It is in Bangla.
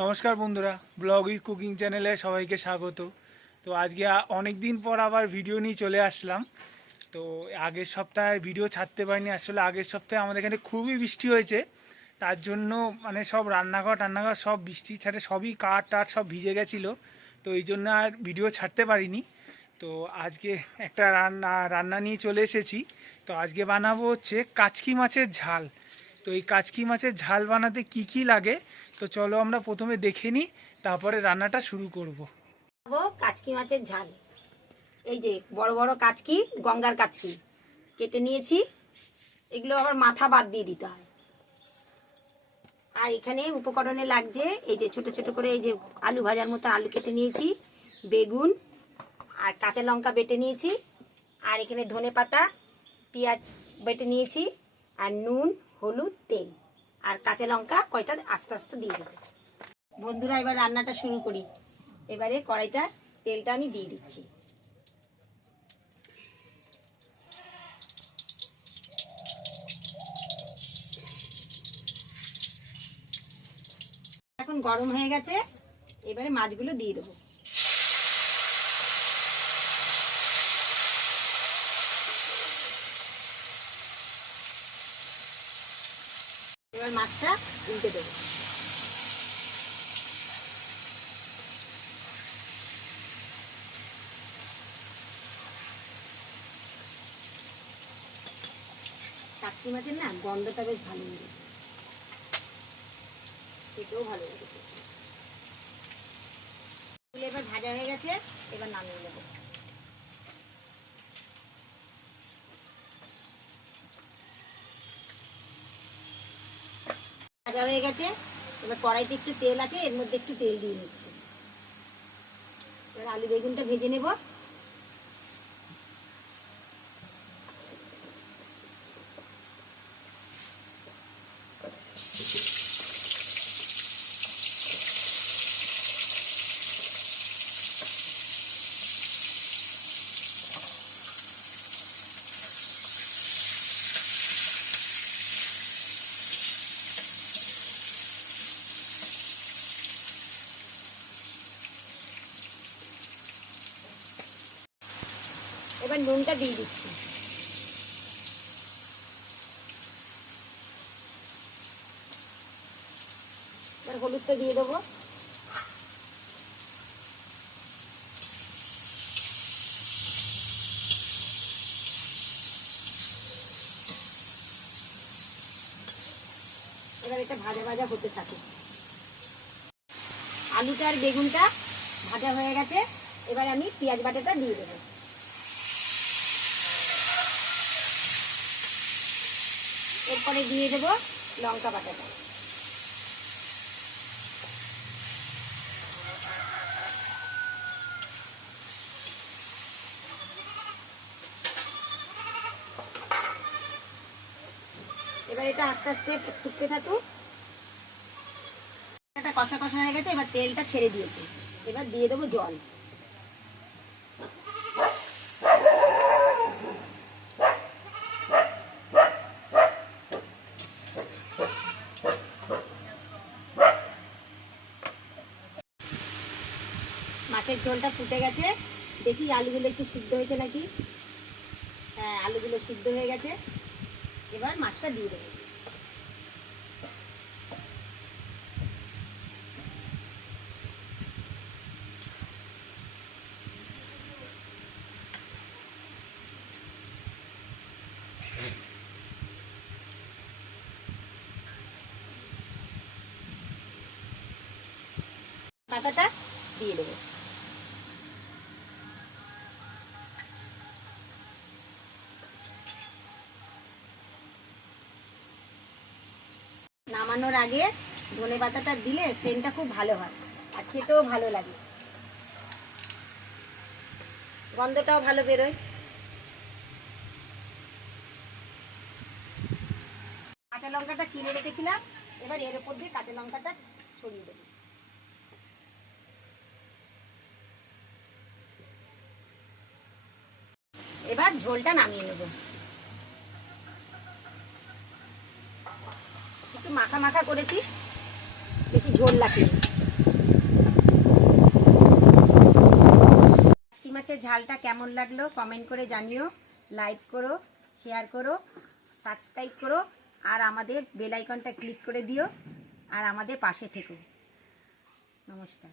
নমস্কার বন্ধুরা ব্লগ ইজ কুকিং চ্যানেলে সবাইকে স্বাগত। তো আজকে অনেক দিন পর আবার ভিডিও নিয়ে চলে আসলাম। তো আগের সপ্তাহে ভিডিও ছাড়তে পারিনি, আসলে আগের সপ্তাহে আমাদের এখানে খুবই বৃষ্টি হয়েছে। তার জন্য মানে সব রান্নাঘর টান্নাঘর সব বৃষ্টি ছাড়ে, সবই কাঠ টাট সব ভিজে গেছিল। তো এই জন্য আর ভিডিও ছাড়তে পারিনি। তো আজকে একটা রান্না রান্না নিয়ে চলে এসেছি। তো আজকে বানাবো হচ্ছে কাচকি মাছের ঝাল। তো এই কাচকি মাছের ঝাল বানাতে কি কি লাগে? তো চলো আমরা প্রথমে দেখে নিই, তারপরে রান্নাটা শুরু করব। কাচকি মাছের ঝাল। এই যে বড় বড় কাচকি, গঙ্গার কাচকি কেটে নিয়েছি। এগুলো আবার মাথা বাদ দিয়ে দিতে হয়। আর এখানে উপকরণে লাগছে এই যে ছোট ছোট করে এই যে আলু ভাজার মতো আলু কেটে নিয়েছি, বেগুন আর কাঁচা লঙ্কা বেটে নিয়েছি। আর এখানে ধনে পাতা, পেঁয়াজ বেটে নিয়েছি আর নুন, হলুদ, তেল। আর কাঁচা লঙ্কা কয়টা আস্তে আস্তে দিয়ে দেবো। বন্ধুরা, এবার রান্নাটা শুরু করি। এবারে কড়াইটা, তেলটা আমি দিয়ে দিচ্ছি। এখন গরম হয়ে গেছে, এবারে মাছগুলো দিয়ে দেবো। মাছটা উল্টে দেবো। কাটকি মাছের না গন্ধটা বেশ ভালো লাগে। খেতেও ভালো লাগে। এবার ভাজা হয়ে গেছে, এবার নামিয়ে নেব। ভাজা হয়ে গেছে। এবার কড়াইতে একটু তেল আছে, এর মধ্যে একটু তেল দিয়ে নিচ্ছি। এবার আলু বেগুনটা ভেজে নেব। এবার নুনটা দিয়ে দিচ্ছি। এবার হলুদটা দিয়ে দেবো। এবার এটা ভাজা ভাজা হতে থাকে। আলুটা আর বেগুনটা ভাজা হয়ে গেছে। এবার আমি পেঁয়াজ বাটাটা দিয়ে দেবো। এরপরে দিয়ে দেবো লঙ্কা বাটাটা। এবার এটা আস্তে আস্তে টুকতে থাকুক। কষা কষা হয়ে গেছে, এবার তেলটা ছেড়ে দিয়েছে। এবার দিয়ে দেবো জল। মাছের ঝোলটা ফুটে গেছে। দেখি আলুগুলো একটু সিদ্ধ হয়েছে নাকি? হ্যাঁ আলুগুলো সিদ্ধ হয়ে গেছে। এবার মাছটা দিয়ে দেবো। পাতাটা দিয়ে দেবো। নামানোর আগে ধনে পাতাটা দিলে সেন্টটা খুব ভালো হয় আর খেতেও ভালো লাগে। গন্ধটাও ভালো বেরোয়। কাঁচা লঙ্কাটা চিনে রেখেছিলাম, এবার এর উপর দিয়ে কাঁচা লঙ্কাটা ছড়িয়ে দেবো। এবার ঝোলটা নামিয়ে নেব। মাখা মাখা করেছি। বেশি ঝোল লাগবে আজকি মাছের ঝালটা কেমন লাগল কমেন্ট করে জানিও। লাইক করো, শেয়ার করো, সাবস্ক্রাইব করো, আর আমাদের বেলাইকনটা ক্লিক করে দিও, আর আমাদের পাশে থেকো। নমস্কার।